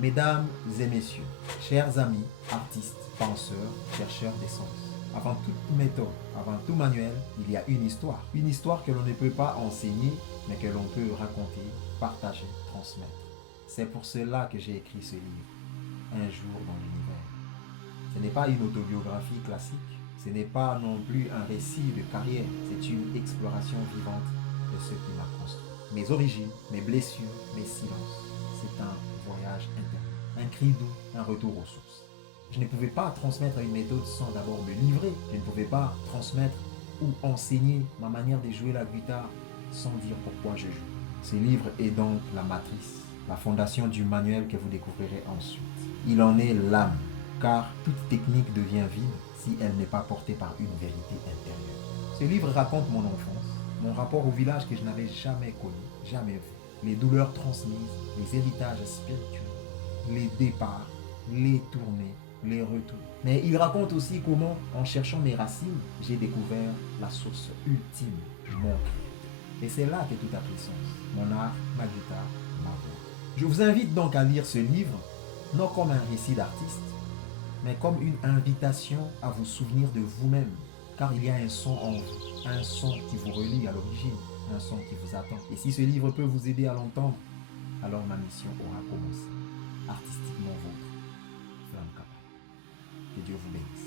Mesdames et messieurs, chers amis, artistes, penseurs, chercheurs d'essence, avant toute méthode, avant tout manuel, il y a une histoire. Une histoire que l'on ne peut pas enseigner, mais que l'on peut raconter, partager, transmettre. C'est pour cela que j'ai écrit ce livre, Un jour dans l'univers. Ce n'est pas une autobiographie classique, ce n'est pas non plus un récit de carrière, c'est une exploration vivante de ce qui m'a construit. Mes origines, mes blessures, mes silences, c'est un voyage intérieur, un cri doux, un retour aux sources. Je ne pouvais pas transmettre une méthode sans d'abord me livrer. Je ne pouvais pas transmettre ou enseigner ma manière de jouer la guitare sans dire pourquoi je joue. Ce livre est donc la matrice, la fondation du manuel que vous découvrirez ensuite. Il en est l'âme, car toute technique devient vide si elle n'est pas portée par une vérité intérieure. Ce livre raconte mon enfance, mon rapport au village que je n'avais jamais connu, jamais vu, les douleurs transmises, les héritages spirituels, les départs, les tournées, les retours. Mais il raconte aussi comment, en cherchant mes racines, j'ai découvert la source ultime, mon créateur. Et c'est là que tout a pris sens. Mon art, ma guitare, ma voix. Je vous invite donc à lire ce livre, non comme un récit d'artiste, mais comme une invitation à vous souvenir de vous-même. Car il y a un son en vous, un son qui vous relie à l'origine, un son qui vous attend. Et si ce livre peut vous aider à l'entendre, alors ma mission aura commencé. Artistiquement vôtre, Flamme Kappa. Que Dieu vous bénisse.